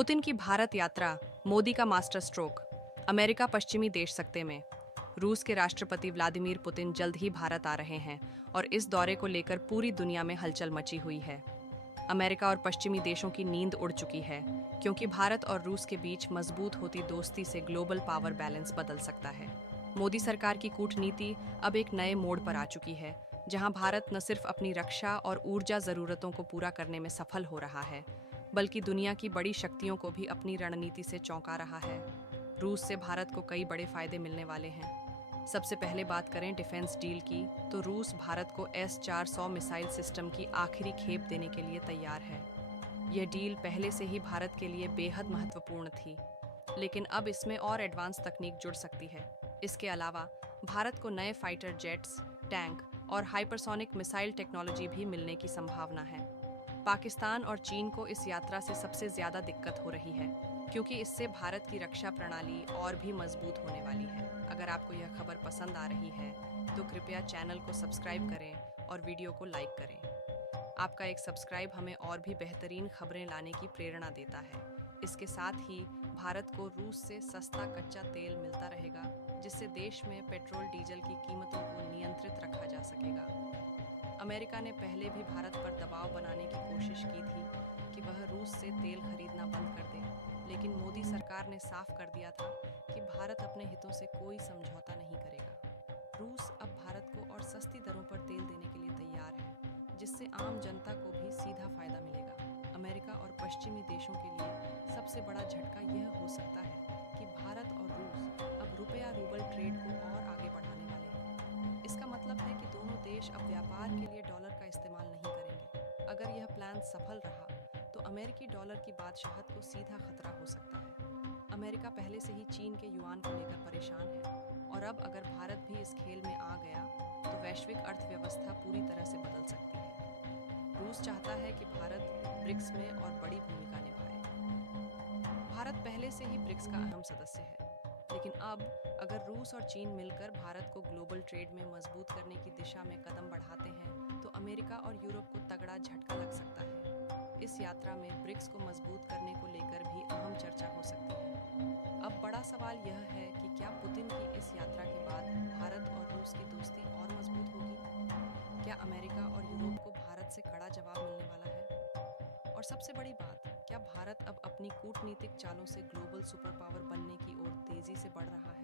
Putin की भारत यात्रा, मोदी का मास्टर स्ट्रोक, अमेरिका पश्चिमी देश सकते में। रूस के राष्ट्रपति व्लादिमीर पुतिन जल्द ही भारत आ रहे हैं और इस दौरे को लेकर पूरी दुनिया में हलचल मची हुई है। अमेरिका और पश्चिमी देशों की नींद उड़ चुकी है, क्योंकि भारत और रूस के बीच मजबूत होती दोस्ती से ग्लोबल पावर बैलेंस बदल सकता है। मोदी सरकार की कूटनीति अब एक नए मोड़ पर आ चुकी है, जहां भारत न सिर्फ अपनी रक्षा और ऊर्जा जरूरतों को पूरा करने में सफल हो रहा है, बल्कि दुनिया की बड़ी शक्तियों को भी अपनी रणनीति से चौंका रहा है। रूस से भारत को कई बड़े फायदे मिलने वाले हैं। सबसे पहले बात करें डिफेंस डील की, तो रूस भारत को S-400 मिसाइल सिस्टम की आखिरी खेप देने के लिए तैयार है। यह डील पहले से ही भारत के लिए बेहद महत्वपूर्ण थी, लेकिन अब इसमें और एडवांस तकनीक जुड़ सकती है। इसके अलावा भारत को नए फाइटर जेट्स, टैंक और हाइपरसोनिक मिसाइल टेक्नोलॉजी भी मिलने की संभावना है। पाकिस्तान और चीन को इस यात्रा से सबसे ज्यादा दिक्कत हो रही है, क्योंकि इससे भारत की रक्षा प्रणाली और भी मजबूत होने वाली है। अगर आपको यह खबर पसंद आ रही है तो कृपया चैनल को सब्सक्राइब करें और वीडियो को लाइक करें। आपका एक सब्सक्राइब हमें और भी बेहतरीन खबरें लाने की प्रेरणा देता है। इसके साथ ही भारत को रूस से सस्ता कच्चा तेल मिलता रहेगा, जिससे देश में पेट्रोल डीजल की कीमतों को नियंत्रित रखा जा सकेगा। अमेरिका ने पहले भी भारत पर दबाव बनाने की कोशिश की थी कि वह रूस से तेल खरीदना बंद कर दे, लेकिन मोदी सरकार ने साफ कर दिया था कि भारत अपने हितों से कोई समझौता नहीं करेगा। रूस अब भारत को और सस्ती दरों पर तेल देने के लिए तैयार है, जिससे आम जनता को भी सीधा फायदा मिलेगा। अमेरिका और पश्चिमी देशों के लिए सबसे बड़ा झटका यह हो सकता है कि भारत और रूस अब रुपया रूबल ट्रेड को और आगे बढ़ाने वाले हैं। इसका मतलब है कि दोनों देश अब व्यापार के लिए डॉलर का इस्तेमाल नहीं करेंगे। अगर यह प्लान सफल रहा तो अमेरिकी डॉलर की बादशाहत को सीधा खतरा हो सकता है। अमेरिका पहले से ही चीन के युआन को लेकर परेशान है, और अब अगर भारत भी इस खेल में आ गया तो वैश्विक अर्थव्यवस्था पूरी तरह से बदल सकती है। रूस चाहता है कि भारत ब्रिक्स में और बड़ी भूमिका निभाए। भारत पहले से ही ब्रिक्स का अहम सदस्य है, लेकिन अब अगर रूस और चीन मिलकर भारत को ग्लोबल ट्रेड में मजबूत करने की दिशा में कदम बढ़ाते हैं तो अमेरिका और यूरोप को तगड़ा झटका लग सकता है। इस यात्रा में ब्रिक्स को मजबूत करने को लेकर भी अहम चर्चा हो सकती है। अब बड़ा सवाल यह है कि क्या पुतिन की इस यात्रा के बाद भारत और रूस की दोस्ती और मजबूत होगी? क्या अमेरिका और यूरोप को भारत से कड़ा जवाब मिलने वाला है? और सबसे बड़ी बात, क्या भारत अब अपनी कूटनीतिक चालों से ग्लोबल सुपर पावर बनने की ओर तेजी से बढ़ रहा है?